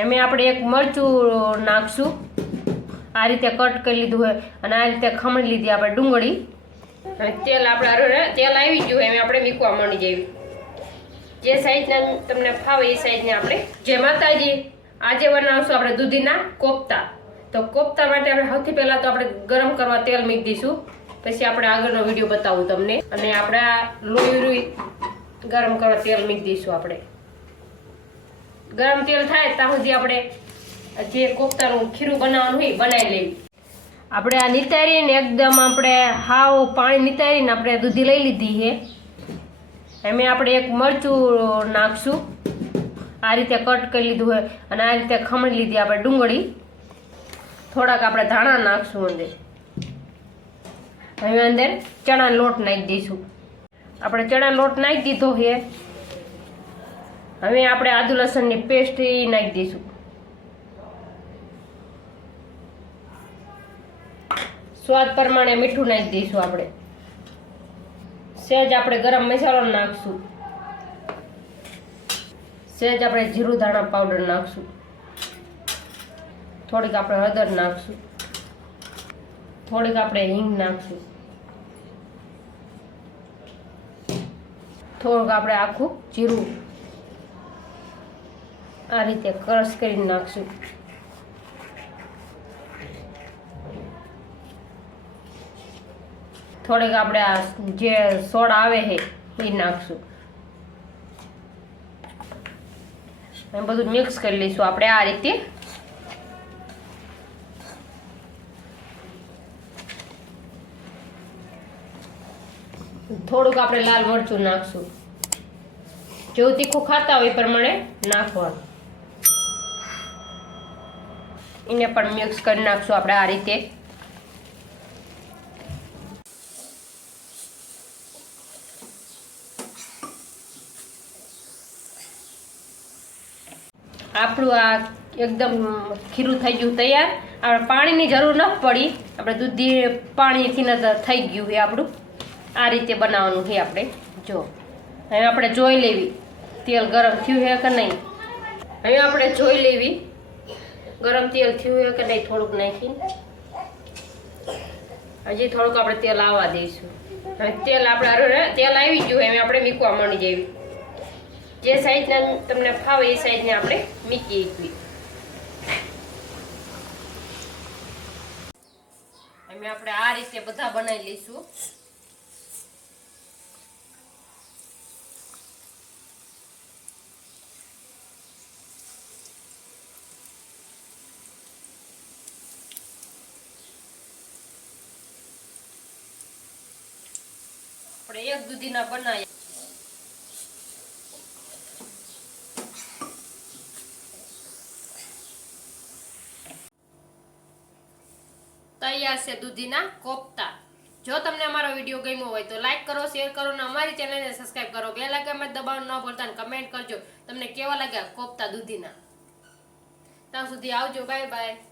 એમાં આપણે એક મરચું નાખશું. આ રીતે કટ કરી લીધું હોય અને આ રીતે ખમણી લીધી આપણે ડુંગળી. તેલ આપણે તેલ આવી ગયું એમ આપણે મીકવા મળી જેવી જે સાઈઝના તમને ફાવે એ સાઈઝને આપણે, જે માતાજી આજે બનાવશું આપણે દૂધીના કોફતા. તો કોફતા માટે આપણે સૌથી પહેલાં તો આપણે ગરમ કરવા તેલ મીક દઈશું. પછી આપણે આગળનો વીડિયો બતાવું તમને. અને આપણે લોહી ગરમ કરવા તેલ મીક દઈશું આપણે. ગરમ તેલ થાય ત્યાં સુધી આપણે જે કોફતાનું ખીરું બનાવવાનું હોય બનાવી લેવી. આપણે આ નિતારીને એકદમ આપણે હાવ પાણી નિતારીને આપણે દૂધી લઈ લીધી છે. એમાં આપણે એક મરચું નાખશું. આ રીતે કટ કરી લીધું હોય અને આ રીતે ખમણી લીધી આપણે ડુંગળી. થોડાક આપણે ધાણા નાખશું અંદર. હવે અંદર ચણા લોટ નાખી દઈશું. આપણે ચણા લોટ નાખી દીધો છે. હવે આપણે આદુ લસણની પેસ્ટ નાખી દઈશું. સ્વાદ પ્રમાણે મીઠું નાખી દઈશું આપણે. સહેજ આપણે ગરમ મસાલો નાખશું. સહેજ આપણે જીરું ધાણા પાવડર નાખશું. થોડીક આપણે હળદર નાખશું. થોડીક આપણે હિંગ નાખશું. થોડુંક આપણે આખું જીરું આ રીતે ક્રશ કરીને નાખશું. થોડીક આપણે આ જે સોડ આવે છે, એ નાખશું. બધું મિક્સ કરી લઈશું. આપણે આ રીતે થોડુંક આપણે લાલ મરચું નાખશું. જેવું તીખું ખાતા હોય એ પ્રમાણે નાખવાનું. એને પણ મિક્સ કરી નાખશું આપણે આ રીતે. આપણું આ એકદમ ખીરું થઈ ગયું તૈયાર. આપણે પાણીની જરૂર ન પડી. આપણે દૂધી પાણીથી ન થઈ ગયું છે આપણું. આ રીતે બનાવવાનું છે આપણે. જો, હવે આપણે જોઈ લેવી. તેલ ગરમ થયું છે કે નહીં? હવે આપણે જોઈ લેવી. ગરમ તેલ થયું હોય કે નહીં થોડુંક નાખીને. હજી થોડુંક આપણે તેલ આવવા દઈશું. તેલ આપણે તેલ આવી ગયું એમ આપણે મીકવા મળી જઈએ જે સાઈઝના તમને ફાવે એ સાઈઝને આપણે મીકી એકવી. અમે આપણે આ રીતે બધા બનાવી લઈશું. આપણે એક દૂધીના બનાવીએ. તૈયાર છે દૂધીના કોફતા. જો તમને અમારો વીડિયો ગમ્યો હોય તો લાઈક કરો, શેર કરો અને અમારી ચેનલને સબસ્ક્રાઇબ કરો. બે લાગે દબાવવાનું ન ભૂલતા અને કમેન્ટ કરજો તમને કેવા લાગ્યા કોફતા દૂધીના. ત્યાં સુધી આવજો. Bye bye